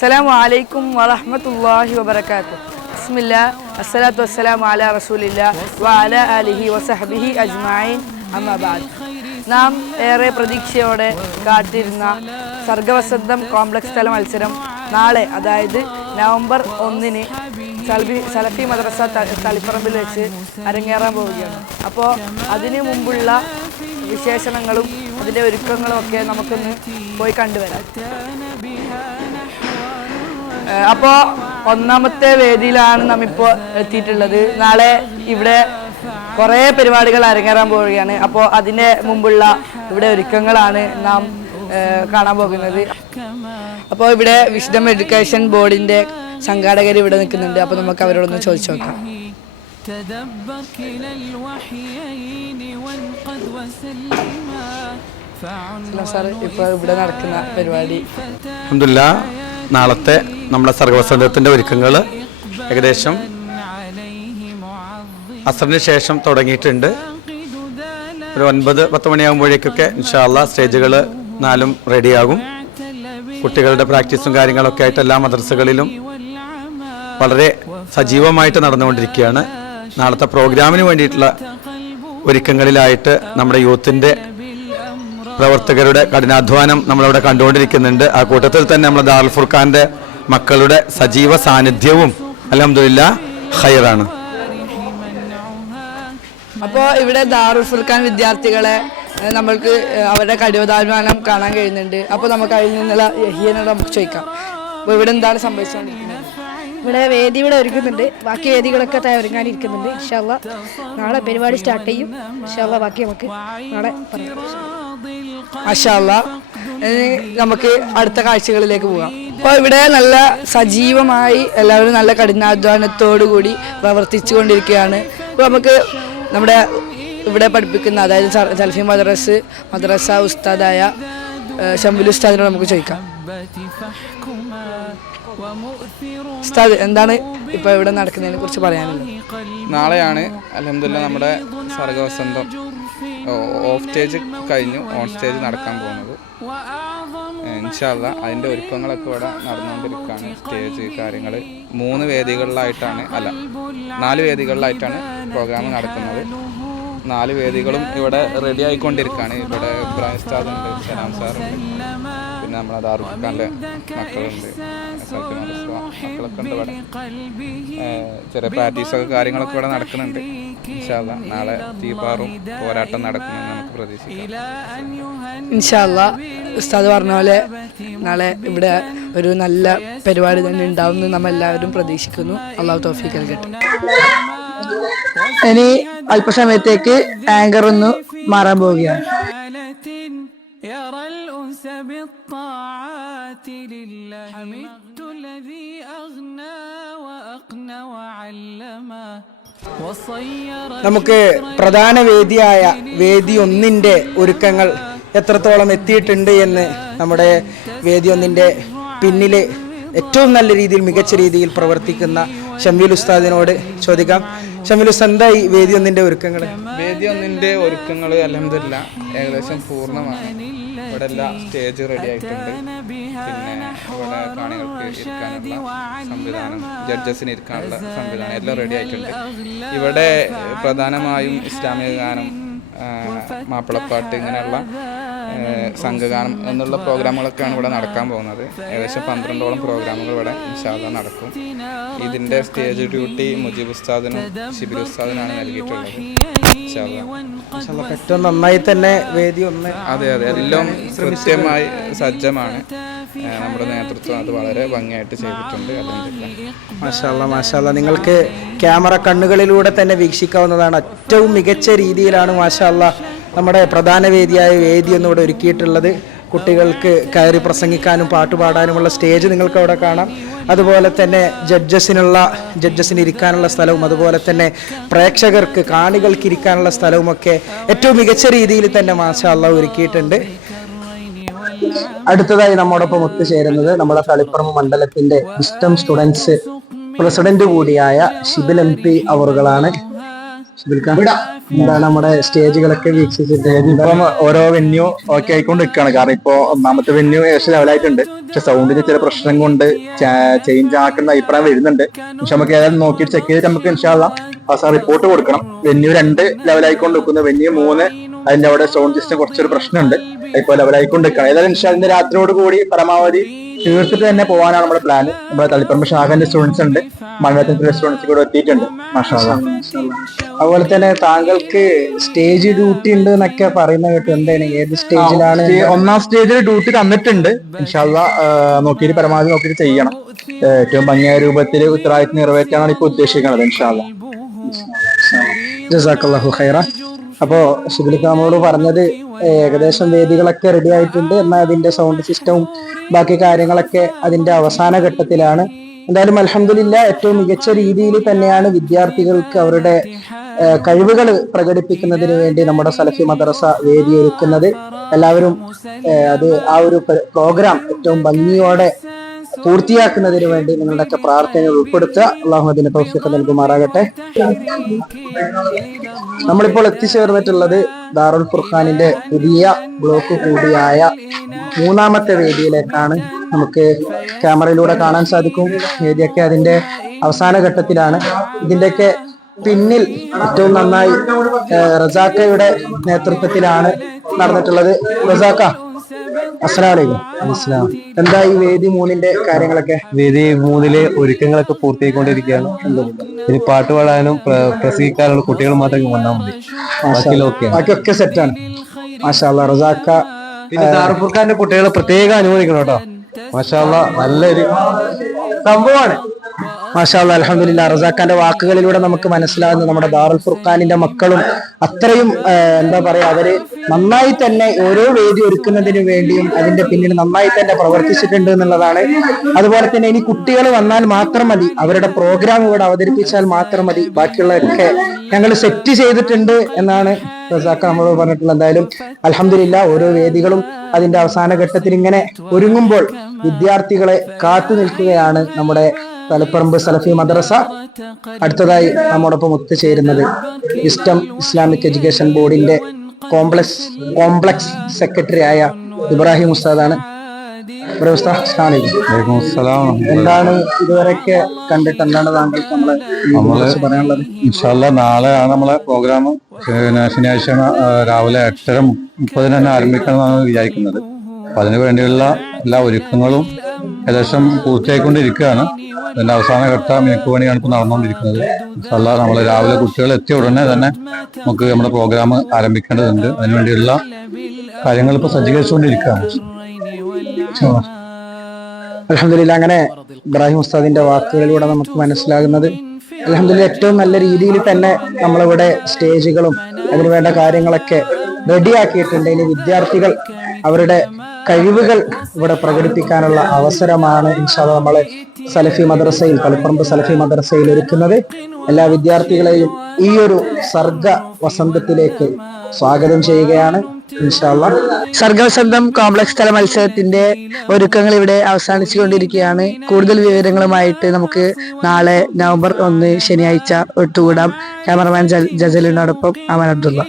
അസ്സലാമു അലൈക്കും വറഹ്മത്തുള്ളാഹി വബറകാതുഹു. ബിസ്മില്ലാഹ് അസ്സലാത്തു വസ്സലാമു അലാ റസൂലില്ലാഹ് വഅലാ ആലിഹി വസഹ്ബിഹി അജ്മഈൻ. അമ്മാ ബഅദ്. നാം ഏറെ പ്രതീക്ഷയോടെ കാത്തിരുന്ന സർഗവസന്തം കോംപ്ലക്സ് തല മത്സരം നാളെ, അതായത് നവംബർ 1-ന് സലഫി മദ്രസ തളിപ്പറമ്പിൽ വെച്ച് അരങ്ങേറാൻ പോവുകയാണ്. അപ്പോൾ അതിനു മുമ്പുള്ള വിശേഷണങ്ങളും അതിൻ്റെ ഒരുക്കങ്ങളും ഒക്കെ നമുക്കൊന്ന് പോയി കണ്ടുവരാം. അപ്പോൾ ഒന്നാമത്തെ വേദിയിലാണ് നാം ഇപ്പോൾ എത്തിയിട്ടുള്ളത്. നാളെ ഇവിടെ കുറേ പരിപാടികൾ അരങ്ങേറാൻ പോവുകയാണ്. അപ്പോൾ അതിന് മുമ്പുള്ള ഇവിടെ ഒരുക്കങ്ങളാണ് നാം കാണാൻ പോകുന്നത്. അപ്പോൾ ഇവിടെ വിസ്ഡം എഡ്യൂക്കേഷൻ ബോർഡിൻ്റെ സംഘാടകർ ഇവിടെ നിൽക്കുന്നുണ്ട്. അപ്പോൾ നമുക്ക് അവരോടൊന്ന് ചോദിച്ചു നോക്കാം. സാർ, ഇപ്പോൾ ഇവിടെ നടക്കുന്ന പരിപാടി അൽഹംദുലില്ലാഹ്, നാളത്തെ നമ്മുടെ സർഗവസന്തത്തിൻ്റെ ഒരുക്കങ്ങൾ ഏകദേശം അസറിന് ശേഷം തുടങ്ങിയിട്ടുണ്ട്. ഒരു 9-10 മണിയാകുമ്പോഴേക്കൊക്കെ ഇൻഷാ അല്ലാഹ് സ്റ്റേജുകൾ 4 റെഡിയാകും. കുട്ടികളുടെ പ്രാക്ടീസും കാര്യങ്ങളൊക്കെ ആയിട്ട് എല്ലാ മദ്രസകളിലും വളരെ സജീവമായിട്ട് നടന്നുകൊണ്ടിരിക്കുകയാണ്. നാളത്തെ പ്രോഗ്രാമിന് വേണ്ടിയിട്ടുള്ള ഒരുക്കങ്ങളിലായിട്ട് നമ്മുടെ യൂത്തിൻ്റെ പ്രവർത്തകരുടെ കഠിനാധ്വാനം നമ്മളവിടെ കണ്ടുകൊണ്ടിരിക്കുന്നുണ്ട്. ആ കൂട്ടത്തിൽ തന്നെ നമ്മുടെ ദാറുൽ ഫുർഖാൻ്റെ മക്കളുടെ സജീവ സാന്നിധ്യവും അൽഹംദുലില്ലാഹ് ഖൈറാണ്. അപ്പോൾ ഇവിടെ ദാറുൽ ഫുർഖാൻ വിദ്യാർത്ഥികളെ നമ്മൾക്ക് അവരുടെ കഠിനാധ്വാനം കാണാൻ കഴിയുന്നുണ്ട്. അപ്പോൾ നമുക്ക് അതിൽ നിന്നുള്ള യഹിയനോട് നമുക്ക് ചോദിക്കാം. അപ്പോൾ ഇവിടെ എന്താണ് സംഭവിച്ചുകൊണ്ടിരിക്കുന്നത്? ഇവിടെ വേദി ഇവിടെ ഒരുക്കുന്നുണ്ട്. ബാക്കി വേദികളൊക്കെ ഒരുങ്ങാനിരിക്കുന്നുണ്ട്. ഇൻഷാ അല്ലാഹ് നാളെ പരിപാടി സ്റ്റാർട്ട് ചെയ്യും. ഇൻഷാ അല്ലാഹ് ബാക്കി നമുക്ക് നാളെ പറയാം. മാഷാ അല്ലാഹ്. നമുക്ക് അടുത്ത കാഴ്ചകളിലേക്ക് പോകാം. അപ്പോൾ ഇവിടെ നല്ല സജീവമായി എല്ലാവരും നല്ല കഠിനാധ്വാനത്തോടു കൂടി പ്രവർത്തിച്ചു കൊണ്ടിരിക്കുകയാണ്. അപ്പോൾ നമുക്ക് നമ്മുടെ ഇവിടെ പഠിപ്പിക്കുന്ന, അതായത് സലഫി മദ്രസ ഉസ്താദായ ഷംബുൽ ഉസ്താദിനോട് നമുക്ക് ചോദിക്കാം. ഉസ്താദ്, എന്താണ് ഇപ്പോൾ ഇവിടെ നടക്കുന്നതിനെ കുറിച്ച് പറയാനുള്ളത്? നാളെയാണ് അൽഹംദുലില്ലാഹ് നമ്മുടെ സർഗവസന്തം ഓഫ് സ്റ്റേജ് കഴിഞ്ഞു ഓൺ സ്റ്റേജ് നടക്കാൻ പോകുന്നത്. ഇൻഷാ അല്ലാഹ് അതിൻ്റെ ഒരുക്കങ്ങളൊക്കെ ഇവിടെ നടന്നുകൊണ്ടിരിക്കുകയാണ്. സ്റ്റേജ് കാര്യങ്ങൾ 4 വേദികളിലായിട്ടാണ് പ്രോഗ്രാം നടക്കുന്നത്. 4 വേദികളും ഇവിടെ റെഡി ആയിക്കൊണ്ടിരിക്കുകയാണ്. ഇവിടെ ഇബ്രാഹിം ഉസ്താദുണ്ട്, സലാം സാറുണ്ട്, പിന്നെ നമ്മുടെ ദാറുൽ ഫുർഖാൻ്റെ മക്കളുണ്ട്, മക്കളൊക്കെ ഉണ്ട്. ഇവിടെ ചെറിയ പ്രാക്ടീസൊക്കെ കാര്യങ്ങളൊക്കെ ഇവിടെ നടക്കുന്നുണ്ട്. ഇൻഷാ അല്ലാഹ് നാളെ തീപാറും പോരാട്ടം നടക്കുമെന്ന് നമുക്ക് പ്രതീക്ഷിക്കാം. ഇൻഷാ അല്ലാഹ് ഉസ്താദ് പറഞ്ഞ പോലെ നാളെ ഇവിടെ ഒരു നല്ല പരിപാടി തന്നെ ഉണ്ടാവുമെന്ന് നമ്മൾ എല്ലാവരും പ്രതീക്ഷിക്കുന്നു. അള്ളാഹു തൗഫീഖ് നൽകട്ടെ. ഇനി അല്പസമയത്തേക്ക് ആങ്കർ ഒന്ന് മാറാൻ പോവുകയാണ്. നമുക്ക് പ്രധാന വേദിയായ വേദി 1-ന്റെ ഒരുക്കങ്ങൾ എത്രത്തോളം എത്തിയിട്ടുണ്ട് എന്ന് നമ്മുടെ വേദി 1-ന്റെ പിന്നിൽ ഏറ്റവും നല്ല രീതിയിൽ, മികച്ച രീതിയിൽ പ്രവർത്തിക്കുന്ന ഷമീൽ ഉസ്താദിനോട് ചോദിക്കാം. ഷമീൽ ഉസ്താദ്, എന്തായി വേദി 1-ന്റെ ഒരുക്കങ്ങൾ? വേദി 1-ന്റെ ഒരുക്കങ്ങൾ അൽഹംദുലില്ലാഹ് ഏകദേശം പൂർണ്ണമാണ്. ഇവിടെ എല്ലാം സ്റ്റേജ് റെഡി ആയിട്ടുണ്ട്. പിന്നെ ഇവിടെ കാണികൾക്ക് ഇരിക്കാനുള്ള സംവിധാനം, ജഡ്ജസിന് ഇരിക്കാനുള്ള സംവിധാനം എല്ലാം റെഡി ആയിട്ടുണ്ട്. ഇവിടെ പ്രധാനമായും ഇസ്ലാമിക ഗാനം, മാപ്പിളപ്പാട്ട്, ഇങ്ങനെയുള്ള സംഘഗാനം എന്നുള്ള പ്രോഗ്രാമുകളൊക്കെയാണ് ഇവിടെ നടക്കാൻ പോകുന്നത്. ഏകദേശം 12ഓളം പ്രോഗ്രാമുകൾ ഇവിടെ ഇൻഷാ അല്ലാഹ് നടക്കും. ഇതിൻ്റെ സ്റ്റേജ് ഡ്യൂട്ടി മുജീബ് ഉസ്താദിനും ഷിബിർ ഉസ്താദിനാണ് നൽകിയിട്ടുള്ളത്. ഇൻഷാ അല്ലാഹ് ഏറ്റവും നന്നായി തന്നെ വേദി 1, അതെ എല്ലാം കൃത്യമായി സജ്ജമാണ്. നമ്മുടെ നേതൃത്വം അത് വളരെ ഭംഗിയായിട്ട് ചെയ്തിട്ടുണ്ട്. മാഷാ അല്ലാഹ്, നിങ്ങൾക്ക് ക്യാമറ കണ്ണുകളിലൂടെ തന്നെ വീക്ഷിക്കാവുന്നതാണ്. ഏറ്റവും മികച്ച രീതിയിലാണ് മാഷാ അല്ലാഹ് നമ്മുടെ പ്രധാന വേദിയായ വേദി 1 ഇവിടെ ഒരുക്കിയിട്ടുള്ളത്. കുട്ടികൾക്ക് കയറി പ്രസംഗിക്കാനും പാട്ടുപാടാനുമുള്ള സ്റ്റേജ് നിങ്ങൾക്ക് അവിടെ കാണാം. അതുപോലെ തന്നെ ജഡ്ജസിന് ഇരിക്കാനുള്ള സ്ഥലവും, അതുപോലെ തന്നെ പ്രേക്ഷകർക്ക്, കാണികൾക്ക് ഇരിക്കാനുള്ള സ്ഥലവുമൊക്കെ ഏറ്റവും മികച്ച രീതിയിൽ തന്നെ മാഷാ അല്ലാഹ് ഒരുക്കിയിട്ടുണ്ട്. അടുത്തതായി നമ്മോടൊപ്പം ഒത്തുചേരുന്നത് നമ്മുടെ തളിപ്പറമ്പ് മണ്ഡലത്തിന്റെ വിസ്ഡം സ്റ്റുഡൻസ് പ്രസിഡന്റ് കൂടിയായ ഷിബിൽ MP അവറുകളാണ്. എന്താണ് നമ്മുടെ സ്റ്റേജുകളൊക്കെ വീക്ഷിച്ചിട്ട് ഇപ്പം ഓരോ വെന്യൂ ഓക്കെ ആയിക്കൊണ്ട് നിൽക്കുകയാണ്. കാരണം ഇപ്പൊ ഒന്നാമത്തെ വെന്യൂ ഏകദേശം ലെവലായിട്ടുണ്ട്. പക്ഷെ സൗണ്ടിന് ചില പ്രശ്നം കൊണ്ട് ചേഞ്ച് ആക്കുന്ന അഭിപ്രായം വരുന്നുണ്ട്. പക്ഷെ നമുക്ക് ഏതായാലും നോക്കിയിട്ട് ചെക്ക് ചെയ്തിട്ട് നമുക്ക് ഇൻഷാല്ല അവസാനം റിപ്പോർട്ട് കൊടുക്കണം. വെന്യൂ 2 ലെവലായിക്കൊണ്ട് നിൽക്കുന്നു. വെന്യൂ 3 അതിന്റെ അവിടെ സൗണ്ട് സിസ്റ്റം കുറച്ചൊരു പ്രശ്നമുണ്ട്. ഇപ്പൊ ലെവലായിക്കൊണ്ട് നിൽക്കണം. ഏതായാലും ഇൻഷാല്ല രാത്രിയോട് കൂടി പരമാവധി തീർത്തിട്ട് തന്നെ പോകാനാണ് നമ്മുടെ പ്ലാൻ. നമ്മുടെ തളിപ്പറമ്പ് ഷാഖന്റെ സ്റ്റുഡൻസ് ഉണ്ട്, മണ്ഡലത്തിന്റെ സ്റ്റുഡൻസ് കൂടെ എത്തിയിട്ടുണ്ട്. മാഷാ അല്ലാഹ്. അതുപോലെ തന്നെ താങ്കൾക്ക് സ്റ്റേജ് ഡ്യൂട്ടി ഉണ്ട് എന്നൊക്കെ പറയുന്ന കേട്ടു. എന്താണ്, ഏത് സ്റ്റേജിലാണ്? ഒന്നാം സ്റ്റേജിൽ ഡ്യൂട്ടി തന്നിട്ടുണ്ട്. ഇൻഷാല്ലാ നോക്കിയിട്ട് പരമാവധി നോക്കിയിട്ട് ചെയ്യണം. ഏറ്റവും ഭംഗിയായ രൂപത്തിൽ ഉത്തരവാദിത്തം നിറവേറ്റാനാണ് ഇപ്പൊ ഉദ്ദേശിക്കുന്നത്. ഇൻഷാല്ലാ. ജസാക്കല്ലാഹു ഖൈറ. അപ്പോ ഷിബിലിക്കാമോട് പറഞ്ഞത് ഏകദേശം വേദികളൊക്കെ റെഡി ആയിട്ടുണ്ട്, എന്നാൽ അതിന്റെ സൗണ്ട് സിസ്റ്റവും ബാക്കി കാര്യങ്ങളൊക്കെ അതിന്റെ അവസാന ഘട്ടത്തിലാണ്. എന്തായാലും അൽഹംദുലില്ലാ ഏറ്റവും മികച്ച രീതിയിൽ തന്നെയാണ് വിദ്യാർത്ഥികൾക്ക് അവരുടെ കഴിവുകൾ പ്രകടിപ്പിക്കുന്നതിന് വേണ്ടി നമ്മുടെ സലഫി മദ്രസ വേദി ഒരുക്കുന്നത്. എല്ലാവരും അത് ആ ഒരു പ്രോഗ്രാം ഏറ്റവും ഭംഗിയോടെ പൂർത്തിയാക്കുന്നതിന് വേണ്ടി നിങ്ങളുടെയൊക്കെ പ്രാർത്ഥനകൾ ഉൾപ്പെടുത്തുക. അള്ളാഹു അതിന് തൗഫീഖ് നൽകുമാറാകട്ടെ. നമ്മളിപ്പോൾ എത്തിച്ചേർന്നിട്ടുള്ളത് ദാറുൽ ഫുർഖാനിന്റെ പുതിയ ബ്ലോക്ക് കൂടിയായ 3ാമത്തെ വേദിയിലേക്കാണ്. നമുക്ക് ക്യാമറയിലൂടെ കാണാൻ സാധിക്കും, വേദിയൊക്കെ അതിന്റെ അവസാന ഘട്ടത്തിലാണ്. ഇതിന്റെയൊക്കെ പിന്നിൽ ഏറ്റവും നന്നായി റസാക്കയുടെ നേതൃത്വത്തിലാണ് നടന്നിട്ടുള്ളത്. റസാക്ക, അസ്സലാമലൈക്കും. എന്താ ഈ വേദി 3ന്റെ കാര്യങ്ങളൊക്കെ? വേദി 3 ഒരുക്കങ്ങളൊക്കെ പൂർത്തിയായിക്കൊണ്ടിരിക്കുകയാണ്. ഇനി പാട്ട് പാടാനും പ്രസംഗിക്കാനുള്ള കുട്ടികൾ മാത്രമേ വന്നാൽ മതി. ബാക്കിയൊക്കെ സെറ്റാണ്. മാഷാ അല്ലാ. റസാക്ക, പിന്നെ ദാറുൽ ഫുർഖാന്റെ കുട്ടികളെ പ്രത്യേകം അനുമോദിക്കണം കേട്ടോ. മാഷാ അല്ലാ, നല്ലൊരു സംഭവമാണ്. മാഷാ അല്ലാ, അൽഹംദുലില്ലാ. റസാഖാന്റെ വാക്കുകളിലൂടെ നമുക്ക് മനസ്സിലാകുന്ന നമ്മുടെ ദാറുൽ ഫുർഖാനിന്റെ മക്കളും അത്രയും എന്താ പറയാ, അവര് നന്നായി തന്നെ ഓരോ വേദി ഒരുക്കുന്നതിന് വേണ്ടിയും അതിന്റെ പിന്നിൽ നന്നായി തന്നെ പ്രവർത്തിച്ചിട്ടുണ്ട് എന്നുള്ളതാണ്. അതുപോലെ തന്നെ ഇനി കുട്ടികൾ വന്നാൽ മാത്രം മതി, അവരുടെ പ്രോഗ്രാം ഇവിടെ അവതരിപ്പിച്ചാൽ മാത്രം മതി, ബാക്കിയുള്ളതൊക്കെ ഞങ്ങൾ സെറ്റ് ചെയ്തിട്ടുണ്ട് എന്നാണ് റസാഖ് നമ്മളോട് പറഞ്ഞിട്ടുള്ളത്. എന്തായാലും അൽഹംദുലില്ലാ ഓരോ വേദികളും അതിന്റെ അവസാന ഘട്ടത്തിൽ ഇങ്ങനെ ഒരുങ്ങുമ്പോൾ വിദ്യാർത്ഥികളെ കാത്തു നിൽക്കുകയാണ് നമ്മുടെ തളിപ്പറമ്പ് സലഫി മദ്രസ. അടുത്തതായി നമ്മോടൊപ്പം ഒത്തുചേരുന്നത് വിസ്റ്റം ഇസ്ലാമിക് എഡ്യൂക്കേഷൻ ബോർഡിന്റെ കോംപ്ലക്സ് സെക്രട്ടറി ആയ ഇബ്രാഹിം ഉസ്താദാണ്. എന്താണ് ഇതുവരെയൊക്കെ കണ്ടിട്ട് എന്താണ് താങ്കൾക്ക് നമ്മളെ പറയാനുള്ളത്? ഇൻഷാല്ലാ നാളെയാണ് നമ്മളെ പ്രോഗ്രാം. ശനിയാഴ്ച രാവിലെ 8:30 തന്നെ ആരംഭിക്കണമെന്നാണ് വിചാരിക്കുന്നത്. അപ്പൊ അതിനു വേണ്ടിയുള്ള എല്ലാ ഒരുക്കങ്ങളും ഏകദേശം പൂർത്തിയായിക്കൊണ്ടിരിക്കുകയാണ്. അതിന്റെ അവസാന ഘട്ട മിനുക്കുപണിയാണ് ഇപ്പോൾ നടന്നുകൊണ്ടിരിക്കുന്നത്. ഇൻഷാല്ലാ നമ്മൾ രാവിലെ കുട്ടികൾ എത്തിയ ഉടനെ തന്നെ നമുക്ക് നമ്മുടെ പ്രോഗ്രാം ആരംഭിക്കേണ്ടതുണ്ട്. അതിനുവേണ്ടിയുള്ള കാര്യങ്ങൾ ഇപ്പോൾ സജ്ജീകരിച്ചുകൊണ്ടിരിക്കുകയാണ്. അൽഹംദുലില്ലാ, അങ്ങനെ ഇബ്രാഹിം ഉസ്താദിന്റെ വാക്കുകളിലൂടെ നമുക്ക് മനസ്സിലാകുന്നത് അൽഹംദുലില്ലാ ഏറ്റവും നല്ല രീതിയിൽ തന്നെ നമ്മളിവിടെ സ്റ്റേജുകളും അതിനുവേണ്ട കാര്യങ്ങളൊക്കെ റെഡിയാക്കിയിട്ടുണ്ട്. ഇനി വിദ്യാർത്ഥികൾ അവരുടെ കഴിവുകൾ ഇവിടെ പ്രകടിപ്പിക്കാനുള്ള അവസരമാണ് ഇൻഷാല്ലാ നമ്മള് സലഫി മദ്രസയിൽ, തളിപ്പറമ്പ് സലഫി മദ്രസയിൽ ഒരുക്കുന്നത്. എല്ലാ വിദ്യാർത്ഥികളെയും ഈ ഒരു സർഗ വസന്തത്തിലേക്ക് സ്വാഗതം ചെയ്യുകയാണ് ഇൻഷാല്ലാ. സർഗവസന്തം കോംപ്ലക്സ് തല മത്സരത്തിന്റെ ഒരുക്കങ്ങൾ ഇവിടെ അവസാനിച്ചുകൊണ്ടിരിക്കുകയാണ്. കൂടുതൽ വിവരങ്ങളുമായിട്ട് നമുക്ക് നാളെ നവംബർ 1 ശനിയാഴ്ച ഒത്തുകൂടാം. ക്യാമറമാൻ ജസലിനോടൊപ്പം അമൻ അബ്ദുള്ള.